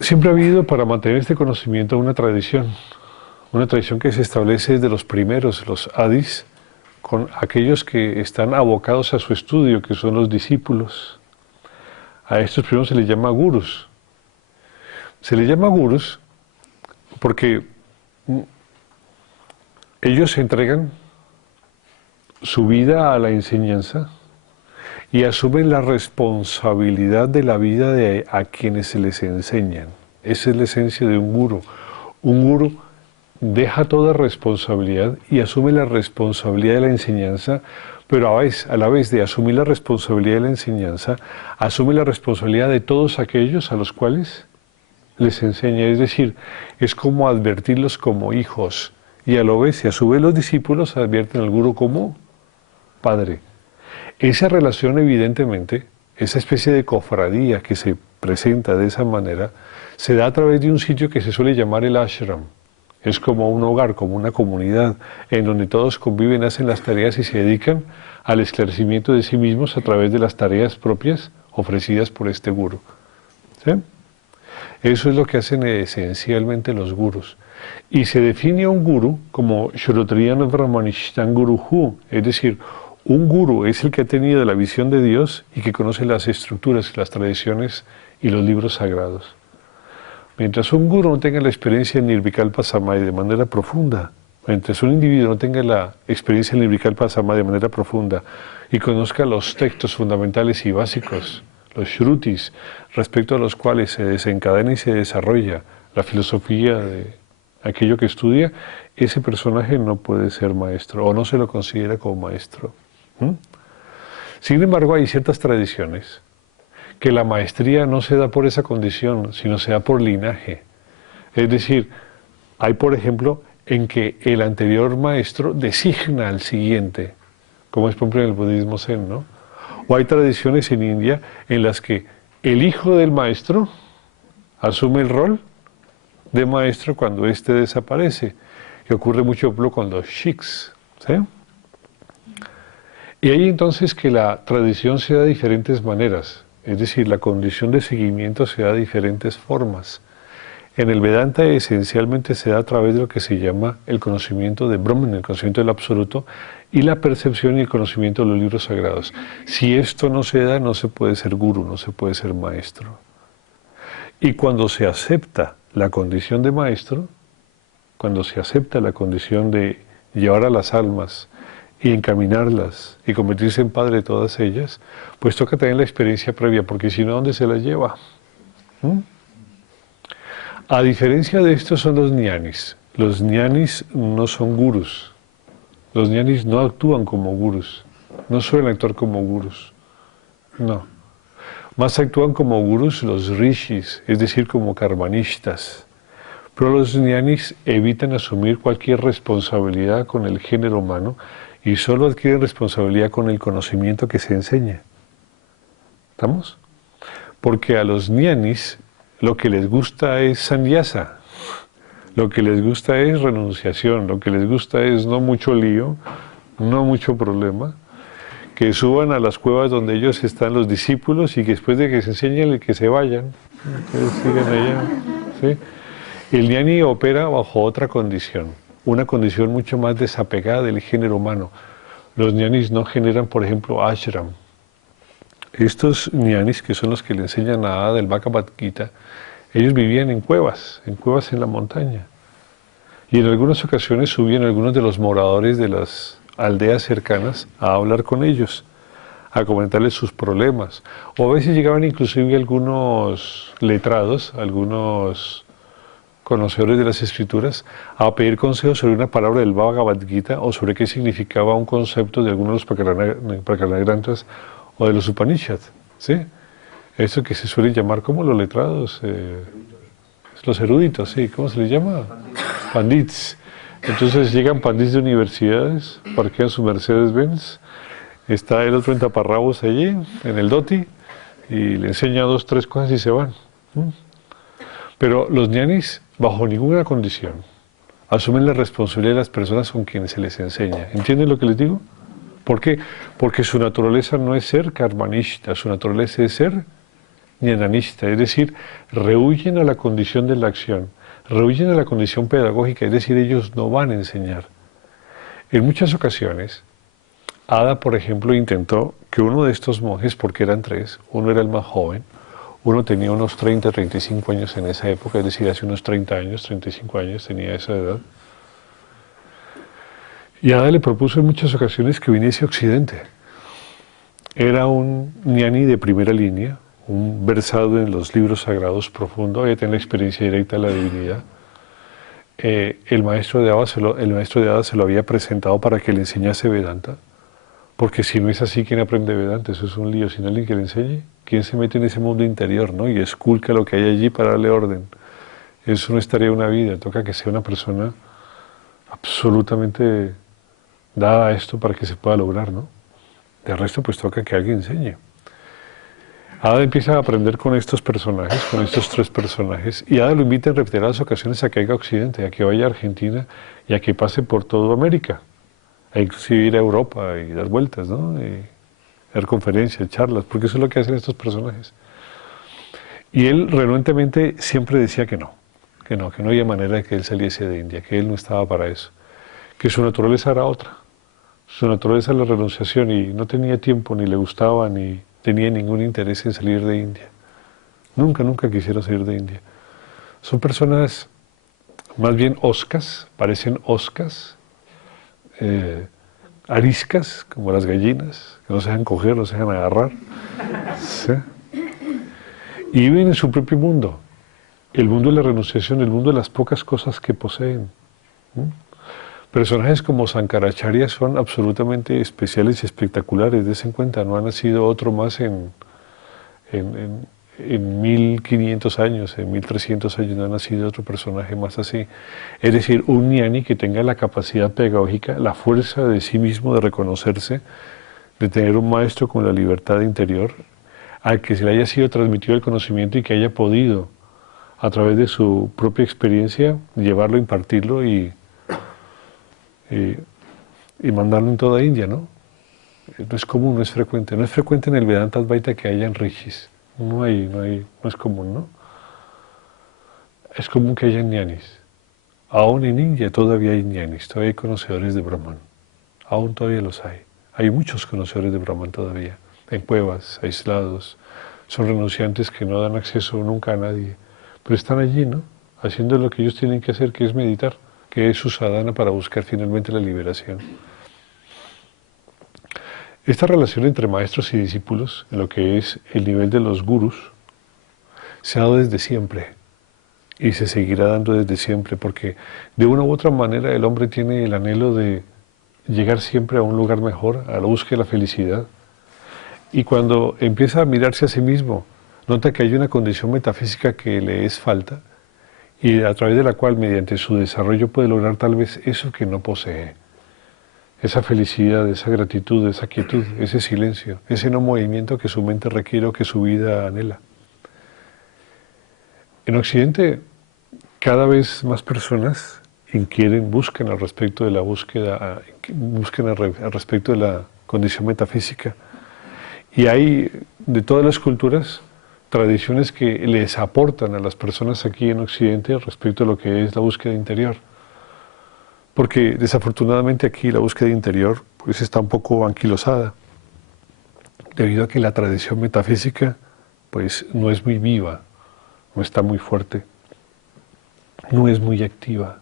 Siempre ha habido para mantener este conocimiento una tradición que se establece desde los primeros, los adis, con aquellos que están abocados a su estudio, que son los discípulos. A estos primeros se les llama gurus. Se les llama gurus porque ellos entregan su vida a la enseñanza y asumen la responsabilidad de la vida de a quienes se les enseñan. Esa es la esencia de un gurú. Un gurú deja toda responsabilidad y asume la responsabilidad de la enseñanza, pero a la vez de asumir la responsabilidad de la enseñanza, asume la responsabilidad de todos aquellos a los cuales les enseña. Es decir, es como advertirlos como hijos, y a la vez, si a su vez los discípulos advierten al gurú como padre. Esa relación, evidentemente, esa especie de cofradía que se presenta de esa manera, se da a través de un sitio que se suele llamar el ashram. Es como un hogar, como una comunidad, en donde todos conviven, hacen las tareas y se dedican al esclarecimiento de sí mismos a través de las tareas propias ofrecidas por este gurú. ¿Sí? Eso es lo que hacen esencialmente los gurús. Y se define a un gurú como Shrotriyana Brahmanishtan Guruhu, es decir, un gurú es el que ha tenido la visión de Dios y que conoce las estructuras, las tradiciones y los libros sagrados. Mientras un gurú no tenga la experiencia en Nirvikalpa Samadhi de manera profunda, mientras un individuo no tenga la experiencia en Nirvikalpa Samadhi de manera profunda y conozca los textos fundamentales y básicos, los shrutis, respecto a los cuales se desencadena y se desarrolla la filosofía de aquello que estudia, ese personaje no puede ser maestro o no se lo considera como maestro. Sin embargo, hay ciertas tradiciones que la maestría no se da por esa condición, sino se da por linaje. Es decir, hay por ejemplo en que el anterior maestro designa al siguiente, como es por ejemplo en el budismo zen, ¿no? O hay tradiciones en India en las que el hijo del maestro asume el rol de maestro cuando éste desaparece, que ocurre mucho por ejemplo con los shiks, ¿sí? Y ahí entonces que la tradición se da de diferentes maneras, es decir, la condición de seguimiento se da de diferentes formas. En el Vedanta esencialmente se da a través de lo que se llama el conocimiento de Brahman, el conocimiento del absoluto, y la percepción y el conocimiento de los libros sagrados. Si esto no se da, no se puede ser gurú, no se puede ser maestro. Y cuando se acepta la condición de maestro, cuando se acepta la condición de llevar a las almas y encaminarlas y convertirse en padre de todas ellas, pues toca tener la experiencia previa, porque si no, ¿dónde se las lleva? A diferencia de esto son los ñanis. Los ñanis no son gurús. Los ñanis no actúan como gurús. No suelen actuar como gurús. No. Más actúan como gurús los rishis, es decir, como karmanishtas. Pero los ñanis evitan asumir cualquier responsabilidad con el género humano y solo adquieren responsabilidad con el conocimiento que se enseña. ¿Estamos? Porque a los ñanis lo que les gusta es sannyasa, lo que les gusta es renunciación, lo que les gusta es no mucho lío, no mucho problema, que suban a las cuevas donde ellos están los discípulos y que después de que se enseñen que se vayan, que sigan allá. ¿Sí? El ñani opera bajo otra condición, una condición mucho más desapegada del género humano. Los ñanis no generan, por ejemplo, ashram. Estos ñanis, que son los que le enseñan a Ada del Bhagavad Gita, ellos vivían en cuevas en la montaña. Y en algunas ocasiones subían algunos de los moradores de las aldeas cercanas a hablar con ellos, a comentarles sus problemas. O a veces llegaban inclusive algunos letrados, algunos conocedores de las escrituras, a pedir consejos sobre una palabra del Bhagavad Gita o sobre qué significaba un concepto de algunos de los Prakarana o de los Upanishads, ¿sí? Eso que se suele llamar como los letrados, los eruditos, ¿sí? ¿Cómo se les llama? Pandits. Entonces llegan pandits de universidades, parquean su Mercedes-Benz, está el otro en taparrabos allí, en el doti, y le enseña 2, 3 cosas y se van. Pero los ñanis, bajo ninguna condición, asumen la responsabilidad de las personas con quienes se les enseña. ¿Entienden lo que les digo? ¿Por qué? Porque su naturaleza no es ser karmanishta, su naturaleza es ser ni ananista, es decir, rehuyen a la condición de la acción, rehuyen a la condición pedagógica, es decir, ellos no van a enseñar. En muchas ocasiones, Ada, por ejemplo, intentó que uno de estos monjes, porque eran tres, uno era el más joven, uno tenía unos 30, 35 años en esa época, es decir, hace unos 30 años, 35 años tenía esa edad, y Ada le propuso en muchas ocasiones que viniese a Occidente. Era un ñani de primera línea, un versado en los libros sagrados profundo, había tenido experiencia directa de la divinidad. El maestro de Ada se lo había presentado para que le enseñase Vedanta, porque si no es así, ¿quién aprende Vedanta? Eso es un lío, sin alguien que le enseñe. ¿Quién se mete en ese mundo interior, no? Y esculca lo que hay allí para darle orden. Eso no es tarea de una vida, toca que sea una persona absolutamente dada a esto para que se pueda lograr, ¿no? De resto, pues toca que alguien enseñe. Ada empieza a aprender con estos personajes, con estos tres personajes, y Ada lo invita en reiteradas ocasiones a que vaya a Occidente, a que vaya a Argentina y a que pase por toda América, a inclusive ir a Europa y dar vueltas, ¿no? Y dar conferencias, charlas, porque eso es lo que hacen estos personajes. Y él renuentemente siempre decía que no había manera de que él saliese de India, que él no estaba para eso, que su naturaleza era otra, su naturaleza era la renunciación y no tenía tiempo, ni le gustaba, ni tenía ningún interés en salir de India. Nunca quisieron salir de India. Son personas más bien oscas, parecen oscas, ariscas, como las gallinas, que no se dejan coger, no se dejan agarrar. ¿Sí? Y viven en su propio mundo, el mundo de la renunciación, el mundo de las pocas cosas que poseen. Personajes como Sankaracharya son absolutamente especiales y espectaculares, dense en cuenta, no ha nacido otro más en 1500 años, en 1300 años no ha nacido otro personaje más así. Es decir, un ñani que tenga la capacidad pedagógica, la fuerza de sí mismo de reconocerse, de tener un maestro con la libertad interior, al que se le haya sido transmitido el conocimiento y que haya podido, a través de su propia experiencia, llevarlo, impartirlo y mandarlo en toda India, ¿no? No es común, no es frecuente. No es frecuente en el Vedanta Advaita que hayan rishis. No es común, ¿no? Es común que hayan ñanis. Aún en India todavía hay ñanis, todavía hay conocedores de Brahman. Aún todavía los hay. Hay muchos conocedores de Brahman todavía, en cuevas, aislados. Son renunciantes que no dan acceso nunca a nadie. Pero están allí, ¿no? Haciendo lo que ellos tienen que hacer, que es meditar, que es su sadhana para buscar finalmente la liberación. Esta relación entre maestros y discípulos, en lo que es el nivel de los gurús, se ha dado desde siempre y se seguirá dando desde siempre, porque de una u otra manera el hombre tiene el anhelo de llegar siempre a un lugar mejor, a la búsqueda de la felicidad. Y cuando empieza a mirarse a sí mismo, nota que hay una condición metafísica que le es falta y a través de la cual, mediante su desarrollo, puede lograr tal vez eso que no posee. Esa felicidad, esa gratitud, esa quietud, ese silencio, ese no movimiento que su mente requiere o que su vida anhela. En Occidente, cada vez más personas inquieren, buscan al respecto de la búsqueda, buscan al respecto de la condición metafísica. Y hay, de todas las culturas, tradiciones que les aportan a las personas aquí en Occidente respecto a lo que es la búsqueda interior. Porque desafortunadamente aquí la búsqueda interior pues está un poco anquilosada, debido a que la tradición metafísica pues no es muy viva, no está muy fuerte, no es muy activa.